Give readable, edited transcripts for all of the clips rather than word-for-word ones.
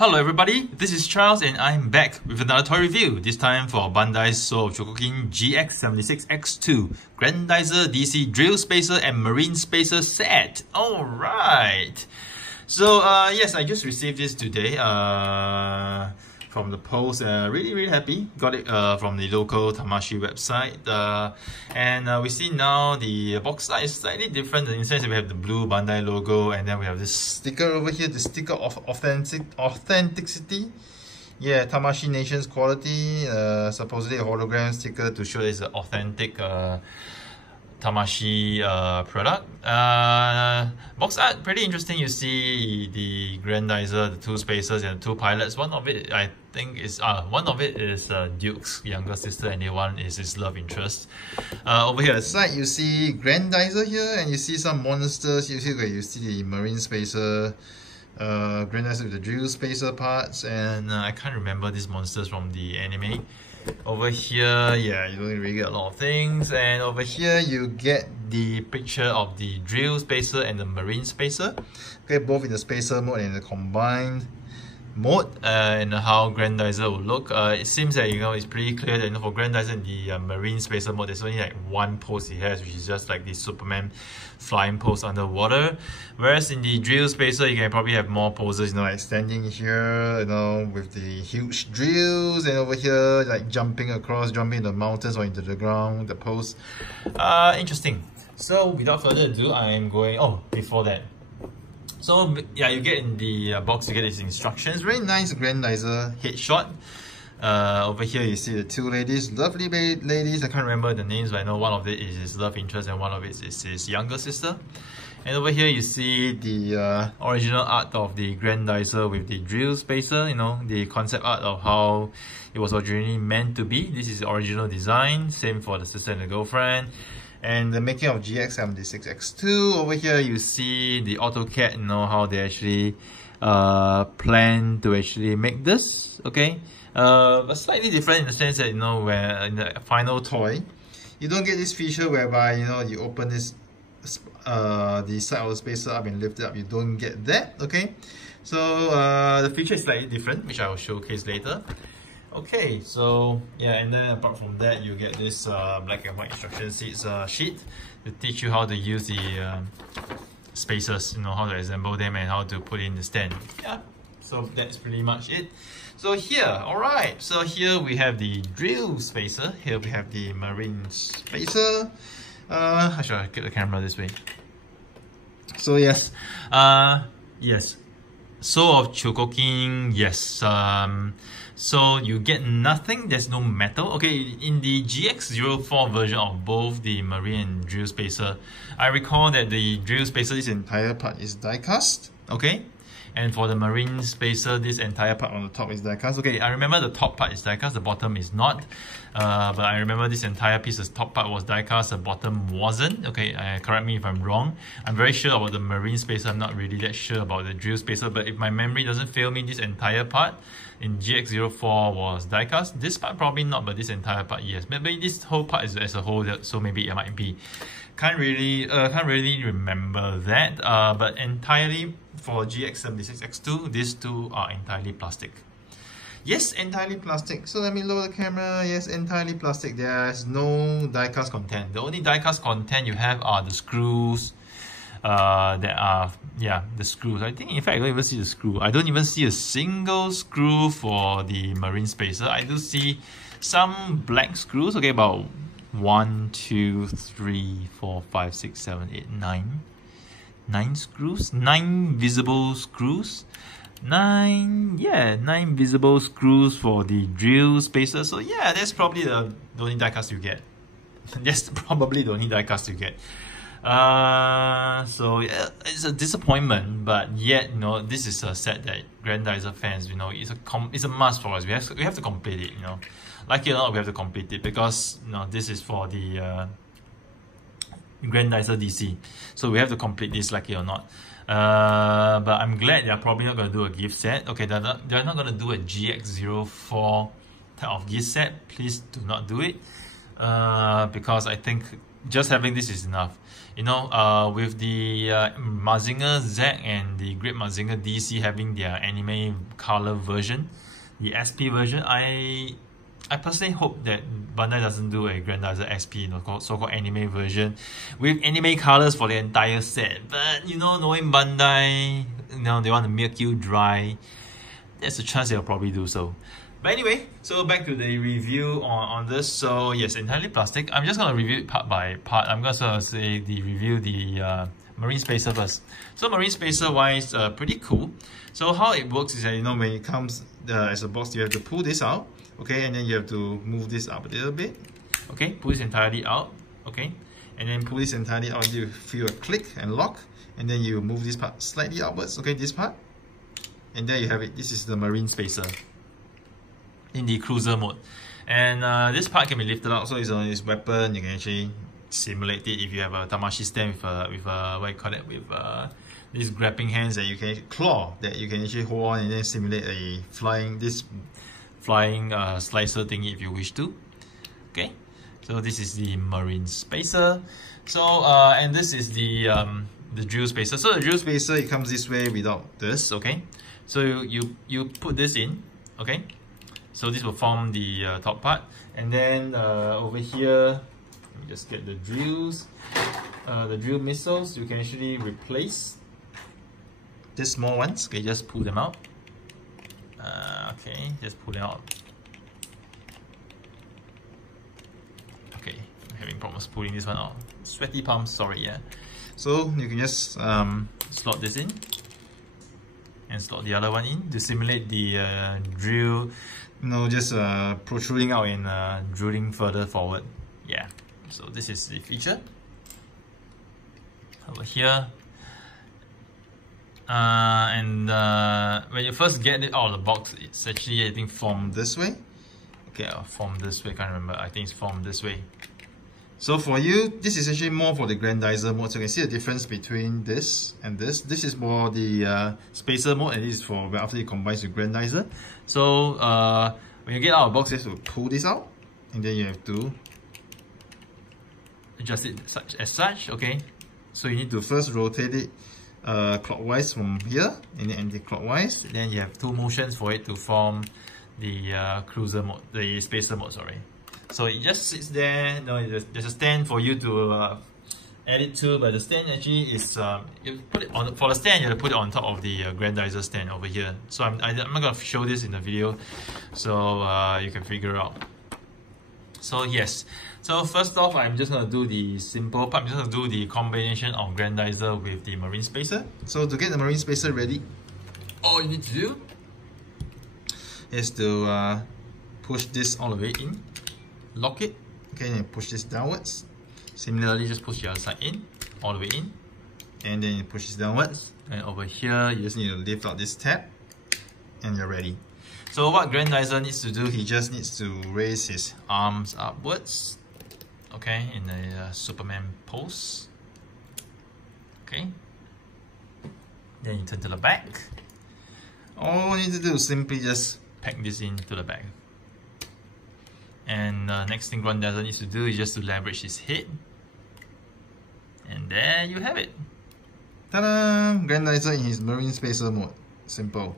Hello everybody, this is Charles and I'm back with another toy review, this time for Bandai's Chogokin GX-76X2 Grendizer DC Drill Spacer and Marine Spacer set. Alright, so yes, I just received this today from the post. Really happy. Got it from the local Tamashi website. And we see now the box art is slightly different. In the sense that we have the blue Bandai logo, and then we have this sticker over here, the sticker of authenticity. Yeah, Tamashi Nation's quality. Supposedly a hologram sticker to show it's an authentic Tamashi product. Box art pretty interesting. You see the Grendizer, the two spacers and the two pilots. One of it I think is Duke's younger sister, and the one is his love interest. Over here at the side you see Grendizer here, and you see some monsters. You see the Marine Spacer, Grendizer with the drill spacer parts, and I can't remember these monsters from the anime. Over here, yeah, you don't really get a lot of things, and over here you get the picture of the drill spacer and the marine spacer. Okay, both in the spacer mode and the combined mode, and how Grendizer will look. It seems that it's pretty clear that for Grendizer in the marine spacer mode, there's only like one pose he has, which is just like the Superman flying pose underwater. Whereas in the drill spacer, you can probably have more poses, like standing here, with the huge drills, and over here like jumping across, jumping in the mountains or into the ground, the pose. Interesting. So without further ado, I'm going. Oh, before that. So yeah, you get in the box, you get these instructions. Very nice Grendizer headshot. Over here you see the two ladies, lovely ladies. I can't remember the names, but I know one of it is his love interest and one of it is his younger sister. And over here you see the original art of the Grendizer with the drill spacer, the concept art of how it was originally meant to be. This is the original design, same for the sister and the girlfriend. And the making of GX-76X2. Over here you see the AutoCAD, how they actually plan to actually make this, okay? But slightly different in the sense that, where in the final toy, you don't get this feature whereby, you open this, the side of the spacer up and lift it up. You don't get that, okay? So the feature is slightly different, which I will showcase later. Okay, so yeah, and then apart from that, you get this black and white instruction sheet to teach you how to use the spacers, how to assemble them and how to put in the stand. Yeah, so that's pretty much it. So here, alright, so here we have the drill spacer, here we have the marine spacer. How should I get the camera this way? So yes, So of Chogokin, yes. So you get nothing, there's no metal. Okay, in the GX-04 version of both the marine and drill spacer, I recall that the drill spacer, this entire part is die cast. Okay, and for the marine spacer, this entire part on the top is die cast. Okay, I remember the top part is die cast, the bottom is not. But I remember this entire piece, the top part was die cast, the bottom wasn't. Okay, correct me if I'm wrong. I'm very sure about the marine spacer, I'm not really that sure about the drill spacer, but if my memory doesn't fail me, this entire part in GX-04 was die cast. This part probably not, but this entire part, yes. Maybe this whole part is as a whole, so maybe it might be. Can't really remember that. But entirely for GX-76X2, these two are entirely plastic. Yes, entirely plastic. So let me lower the camera. Yes, entirely plastic. There's no die-cast content. The only die-cast content you have are the screws. The screws. I think, in fact, I don't even see the screw. I don't even see a single screw for the marine spacer. I do see some black screws. Okay, about 1, 2, 3, 4, 5, 6, 7, 8, 9. 9 screws. 9 visible screws. 9 visible screws for the drill spacer. So yeah, that's probably the only die cast you get. That's probably the only die cast you get. So yeah, it's a disappointment, but yet this is a set that Grendizer fans, it's a must for us. We have to complete it. Like it or not, we have to complete it because this is for the Grendizer DC, so we have to complete this, like it or not. But I'm glad they're probably not going to do a gift set. Okay, they're not going to do a GX-04 type of gift set. Please do not do it, because I think just having this is enough. You know, with the Mazinger Z and the Great Mazinger DC having their anime color version, the SP version, I personally hope that Bandai doesn't do a Grendizer SP, you know, so-called anime version with anime colors for the entire set. But you know, knowing Bandai, you know, they want to milk you dry, there's a chance they'll probably do so. But anyway, so back to the review on this. So yes, entirely plastic. I'm just gonna review it part by part. I'm gonna review the Marine Spacer first. So Marine Spacer wise, pretty cool. So how it works is that, you know, when it comes as a box, you have to pull this out, okay, and then you have to move this up a little bit, okay, pull this entirely out, okay, and then pull this entirely out. You feel a click and lock, and then you move this part slightly outwards, okay, this part, and there you have it. This is the Marine Spacer in the cruiser mode, and this part can be lifted out, so it's on this weapon. You can actually simulate it if you have a Tamashi stand with what you call it, with these grabbing hands that you can claw, that you can actually hold on and then simulate a flying slicer thingy if you wish to. Okay, so this is the Marine Spacer. So and this is the drill spacer. So the drill spacer, it comes this way without this. Okay, so you put this in. Okay, so this will form the top part, and then over here, let me just get the drills, the drill missiles. You can actually replace these small ones. Okay, just pull them out. Okay, just pull them out. Okay, I'm having problems pulling this one out. Sweaty palms, sorry, yeah. So you can just slot this in and slot the other one in to simulate the drill, you know, just protruding out and drilling further forward. Yeah, so this is the feature. Over here. When you first get it out of the box, it's actually, I think, formed this way. Okay, formed this way, can't remember. I think it's formed this way. So for you, this is actually more for the Grendizer mode. So you can see the difference between this and this. This is more the Spacer mode, and this is for after it combines with Grendizer. So when you get out of the box, you have to pull this out, and then you have to adjust it as such. Okay, so you need to first rotate it clockwise from here and then anti-clockwise. Then you have two motions for it to form the cruiser mode, the Spacer mode, sorry. So it just sits there. No, there's a stand for you to add it to, but the stand actually is you put it on, for the stand you have to put it on top of the Grendizer stand over here. So I'm not gonna show this in the video, so you can figure out. So yes, so first off, I'm just going to do the simple part. I'm just going to do the combination of Grendizer with the Marine Spacer. So to get the Marine Spacer ready, all you need to do is to push this all the way in, lock it, okay, and push this downwards. Similarly, just push the other side in, all the way in, and then you push this downwards. And over here, you just need to lift out this tab, and you're ready. So what Grendizer needs to do, he just needs to raise his arms upwards, okay, in a Superman pose. Okay, then you turn to the back. All you need to do is simply just pack this into the bag. And next thing Grendizer needs to do is just to leverage his head. And there you have it. Ta-da! Grendizer in his Marine Spacer mode. Simple.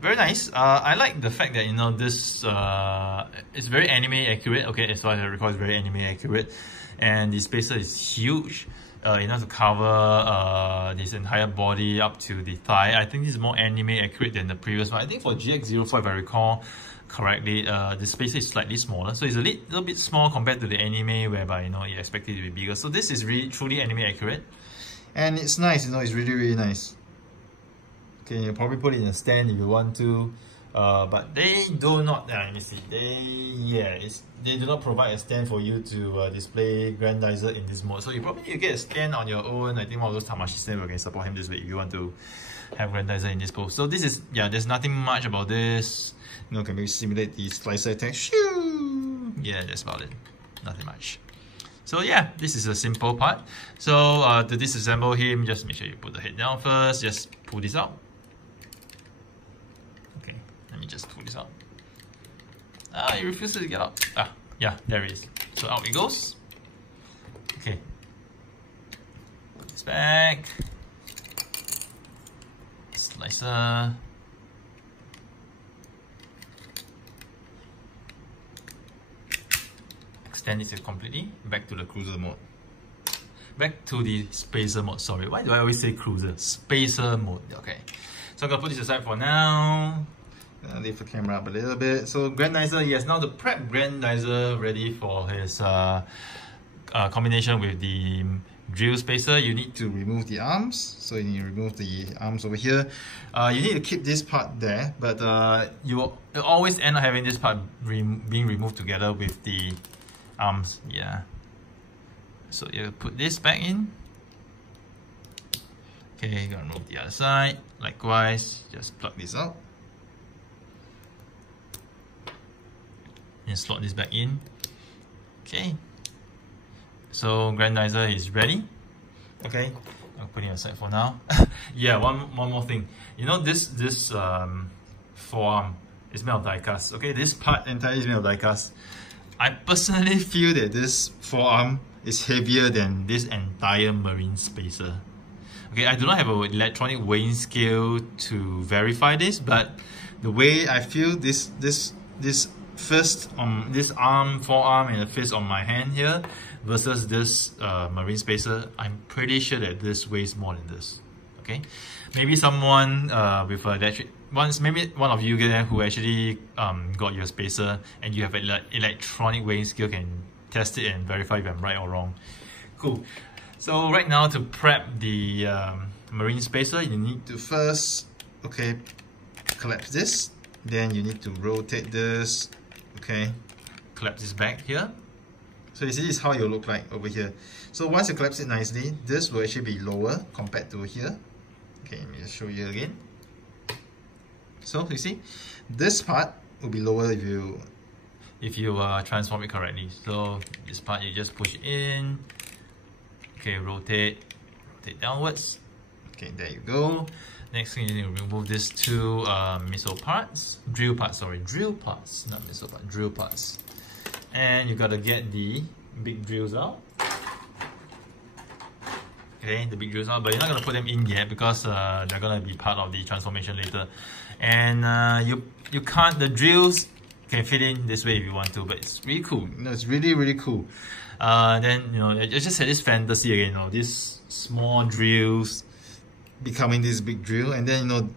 Very nice. I like the fact that, you know, this it's very anime accurate. Okay, as far as I recall, it's very anime accurate, and the spacer is huge, enough to cover this entire body up to the thigh. I think this is more anime accurate than the previous one. I think for GX-05, if I recall correctly, the spacer is slightly smaller, so it's a little bit small compared to the anime, whereby, you know, you expect it to be bigger. So this is really truly anime accurate, and it's nice. You know, it's really nice. Okay, you probably put it in a stand if you want to, but they do not. Let me see. They do not provide a stand for you to display Grendizer in this mode. So you probably need to get a stand on your own. I think one of those Tamashi stands can support him this way if you want to have Grendizer in this pose. So this is, yeah, there's nothing much about this. You know, can maybe simulate the slicer attack. Shoo! Yeah, that's about it. Nothing much. So yeah, this is a simple part. So to disassemble him, just make sure you put the head down first. Just pull this out. Okay, let me just pull this out. It refuses to get out. Yeah, there it is. So out it goes. this back. Slicer. Extend it completely. Back to the cruiser mode. Back to the Spazer mode, sorry. Why do I always say cruiser? Spazer mode, okay. So I'm gonna put this aside for now. Lift the camera up a little bit. So Grendizer, yes, now the prep Grendizer ready for his combination with the drill spacer. You need to remove the arms. So you need to remove the arms over here. You need to keep this part there, but you will always end up having this part being removed together with the arms, yeah. So you put this back in. Okay, gonna move the other side. Likewise, just plug this out. And slot this back in. Okay. So Grendizer is ready. Okay, I'm putting it aside for now. Yeah, one more thing. You know this forearm is made of die cast. Okay, this part entirely is made of die cast. I personally feel that this forearm is heavier than this entire marine spacer. Okay, I do not have an electronic weighing scale to verify this, but the way I feel this fist on this arm, forearm, and the fist on my hand here versus this marine spacer, I'm pretty sure that this weighs more than this. Okay, maybe someone with an electric, maybe one of you there who actually got your spacer and you have an electronic weighing scale can test it and verify if I'm right or wrong. Cool. So right now, to prep the marine spacer, you need to first, okay, collapse this. Then you need to rotate this, okay, collapse this back here. So you see this is how it will look like over here. So once you collapse it nicely, this will actually be lower compared to here. Okay, let me just show you again. So you see, this part will be lower if you transform it correctly. So this part you just push in. Okay, rotate downwards. Okay, there you go. Next thing, you need to remove these two drill parts, not missile parts, drill parts. And you gotta get the big drills out. Okay, the big drills out, but you're not gonna put them in yet because they're gonna be part of the transformation later. And you can't, the drills can fit in this way if you want to, but it's really cool. You know, it's really cool. Then, you know, I just had this fantasy again, you know, these small drills becoming this big drill, and then, you know,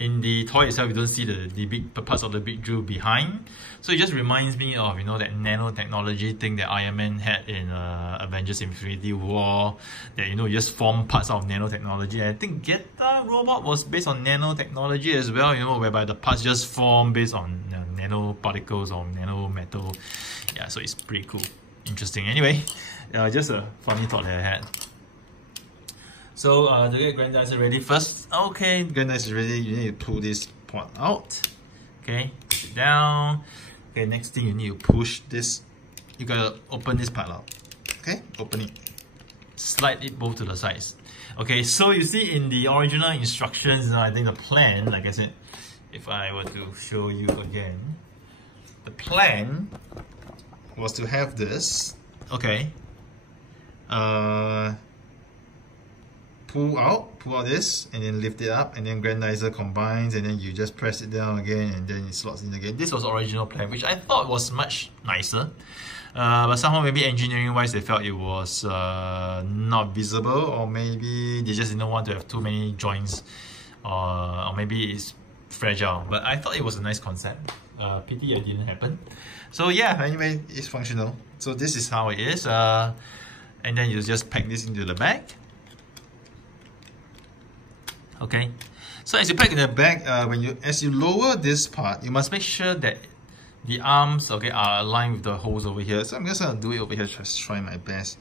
in the toy itself you don't see the big parts of the big drill behind. So it just reminds me of, you know, that nanotechnology thing that Iron Man had in Avengers Infinity War, that, you know, you just form parts of nanotechnology. I think Geta robot was based on nanotechnology as well, you know, whereby the parts just form based on nanoparticles or nanometal. Yeah, so it's pretty cool, interesting. Anyway, just a funny thought that I had. So to get Grendizer ready first, okay, Grendizer is ready, you need to pull this part out. Okay, push it down. Okay, next thing you need to push this, you gotta open this part out. Okay, open it. Slide it both to the sides. Okay, so you see in the original instructions, I think the plan, like I said, if I were to show you again, the plan was to have this, okay, pull out this and then lift it up, and then Grendizer combines, and then you just press it down again and then it slots in again. This was the original plan, which I thought was much nicer, but somehow maybe engineering wise they felt it was not visible, or maybe they just didn't want to have too many joints, or maybe it's fragile. But I thought it was a nice concept. Pity it didn't happen. So yeah, anyway, it's functional. So this is how it is, and then you just pack this into the bag. Okay, so as you pack in the bag, as you lower this part, you must make sure that the arms, okay, are aligned with the holes over here. So I'm just gonna do it over here, just try my best.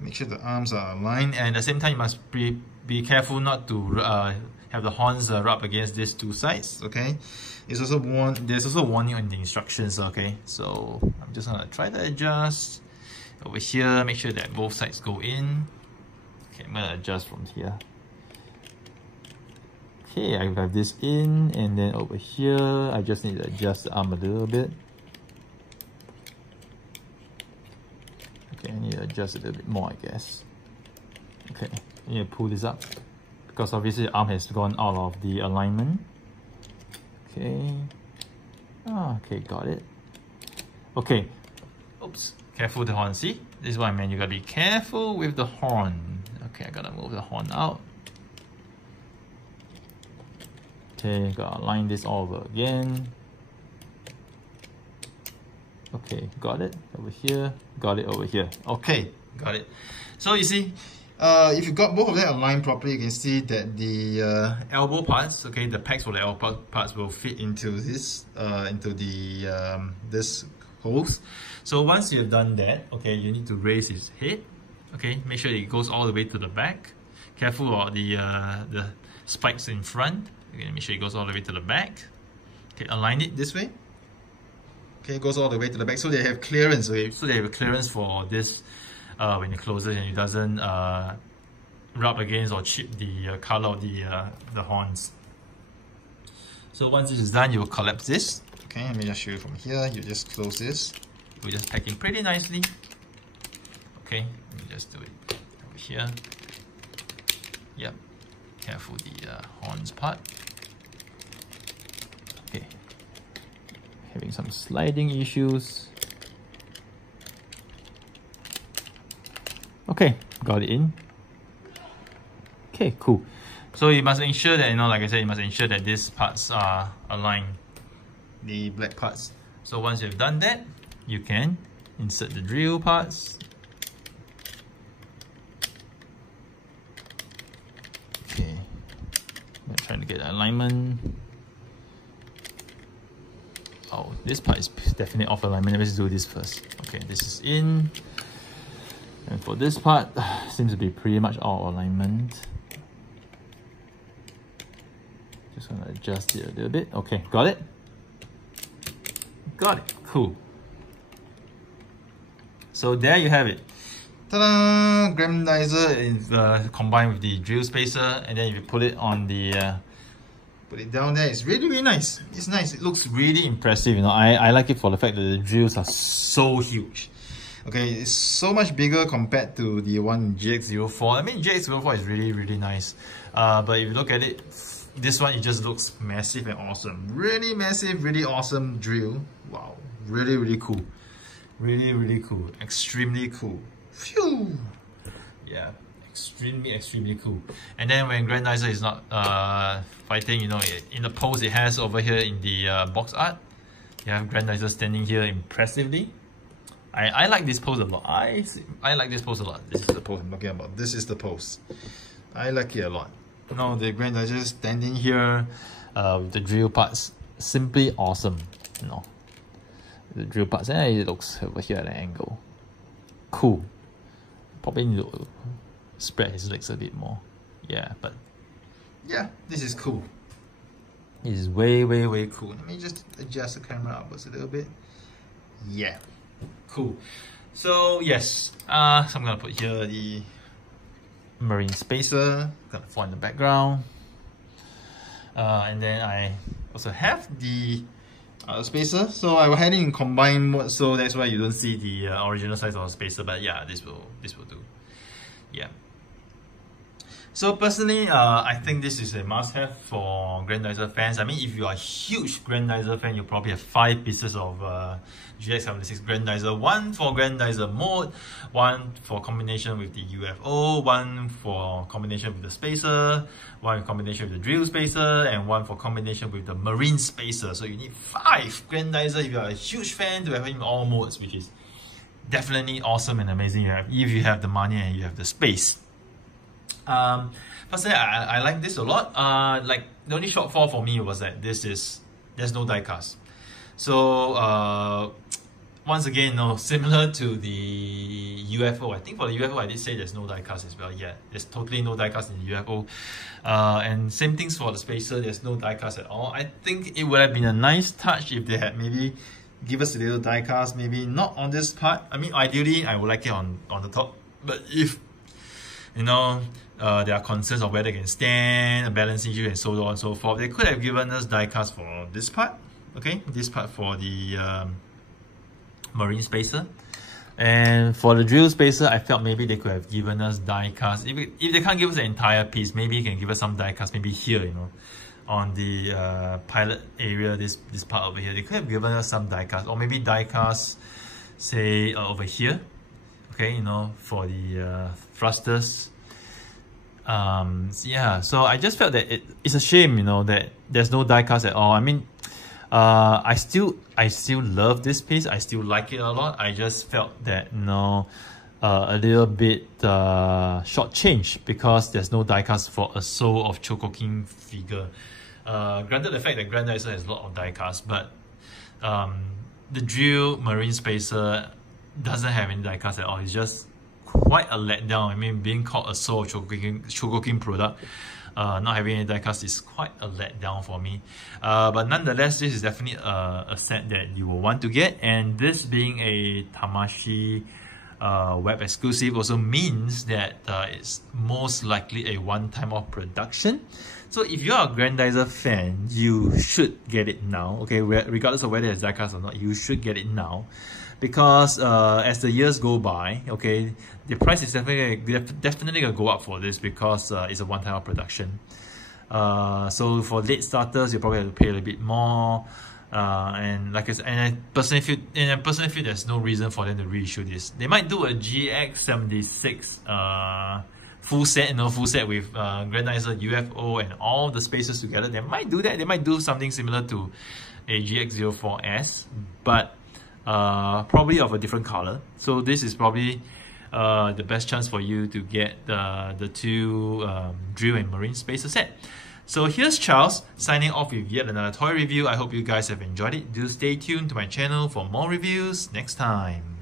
Make sure the arms are aligned, and at the same time, you must be careful not to have the horns rub against these two sides. Okay, there's also a warning on the instructions. Okay, so I'm just gonna try to adjust over here. Make sure that both sides go in. Okay, I'm gonna adjust from here. Okay, I have this in, and then over here, I just need to adjust the arm a little bit. Okay, I need to adjust a little bit more, I guess. Okay, you need to pull this up because obviously the arm has gone out of the alignment. Okay. Okay, got it. Okay. Oops. Careful with the horn. See? This is what I meant. You gotta be careful with the horn. Okay, I gotta move the horn out. Okay, gotta align this all over again. Okay, got it over here. Got it over here. Okay, got it. So you see, if you got both of them aligned properly, you can see that the elbow parts, okay, the pegs for the elbow parts will fit into this, into the this holes. So once you have done that, okay, you need to raise his head. Okay, make sure it goes all the way to the back. Careful about the spikes in front. Okay, make sure it goes all the way to the back. Okay, align it this way. Okay, it goes all the way to the back, so they have clearance. Okay, so they have a clearance for this when you close it, and it doesn't rub against or chip the color of the horns. So once this is done, you will collapse this. Okay, let me just show you from here. You just close this. We just pack it pretty nicely. Okay, let me just do it over here. Yep, careful the horns part. Okay, having some sliding issues. Okay, got it in. Okay, cool. So you must ensure that, you know, like I said, you must ensure that these parts are aligned, the black parts. So once you've done that, you can insert the drill parts. Okay, I'm trying to get alignment. Oh, this part is definitely off alignment. Let's do this first. Okay, this is in. And for this part, seems to be pretty much out of alignment. Just gonna adjust it a little bit. Okay, got it? Got it, cool. So there you have it. Ta-da! Grendizer is combined with the drill spacer, and then if you put it on the put it down there, it's really, really nice. It's nice, it looks really impressive, you know. I like it for the fact that the drills are so huge. Okay, it's so much bigger compared to the one in GX-04. I mean, GX-04 is really, really nice. But if you look at it, this one, it just looks massive and awesome. Really massive, really awesome drill. Wow, really, really cool. Really, really cool. Extremely cool. Phew! Yeah, extremely, extremely cool. And then when Grendizer is not fighting, you know, in the pose it has over here in the box art, you have Grendizer standing here impressively. I like this pose a lot. I like this pose a lot. This is the pose I'm talking about. This is the pose. I like it a lot. You know, the Grendizer standing here with the drill parts, simply awesome. You know, the drill parts, and it looks over here at an angle. Cool. Probably need to spread his legs a bit more. Yeah, but yeah, this is cool. This is way, way, way cool. Let me just adjust the camera upwards a little bit. Yeah. Cool. So yes, so I'm gonna put here the marine spacer, gonna fall in the background, and then I also have the spacer. So I had it in combined mode, so that's why you don't see the original size of the spacer. But yeah, this will do. Yeah. So personally, I think this is a must-have for Grendizer fans. I mean, if you are a huge Grendizer fan, you probably have 5 pieces of GX-76 Grendizer. 1 for Grendizer mode, 1 for combination with the UFO, 1 for combination with the spacer, 1 in combination with the drill spacer, and 1 for combination with the marine spacer. So you need 5 Grendizer if you are a huge fan to have in all modes, which is definitely awesome and amazing if you have the money and you have the space. Personally, I like this a lot. Like the only shortfall for me was that there's no die cast. So once again, no, similar to the UFO. I think for the UFO, I did say there's no die cast as well. Yeah, there's totally no die cast in the UFO. And same things for the spacer. There's no die cast at all. I think it would have been a nice touch if they had maybe give us a little die cast. Maybe not on this part. I mean, ideally, I would like it on the top. But if you know, there are concerns of whether they can stand, a balancing issue, and so on and so forth, they could have given us die cast for this part. Okay, this part for the marine spacer. And for the drill spacer, I felt maybe they could have given us die cast. If they can't give us the entire piece, maybe you can give us some die cast, maybe here, you know, on the pilot area, this part over here. They could have given us some die cast, or maybe die cast, say over here, okay, you know, for the thrusters. Yeah, so I just felt that it's a shame, you know, that there's no die cast at all. I mean, I still love this piece. I still like it a lot. I just felt that, you know, a little bit shortchanged because there's no die cast for a soul of Chogokin figure. Granted the fact that Grendizer has a lot of die cast, but the drill marine spacer doesn't have any die cast at all. It's just quite a letdown. I mean, being called a soul of Chogokin product, not having any diecast is quite a letdown for me. But nonetheless, this is definitely a set that you will want to get. And this being a Tamashii web exclusive also means that it's most likely a one-time off production. So if you're a Grendizer fan, you should get it now. Okay, regardless of whether it's diecast or not, you should get it now. Because as the years go by, okay, the price is definitely gonna go up for this because it's a one-time production. So for late starters, you probably have to pay a little bit more. And like I said, I personally feel there's no reason for them to reissue this. They might do a GX-76 full set, full set with Grendizer, UFO, and all the spacers together. They might do that. They might do something similar to a GX-04S, but probably of a different color. So this is probably the best chance for you to get the two drill and marine spacer set. So here's Charles signing off with yet another toy review. I hope you guys have enjoyed it. Do stay tuned to my channel for more reviews next time.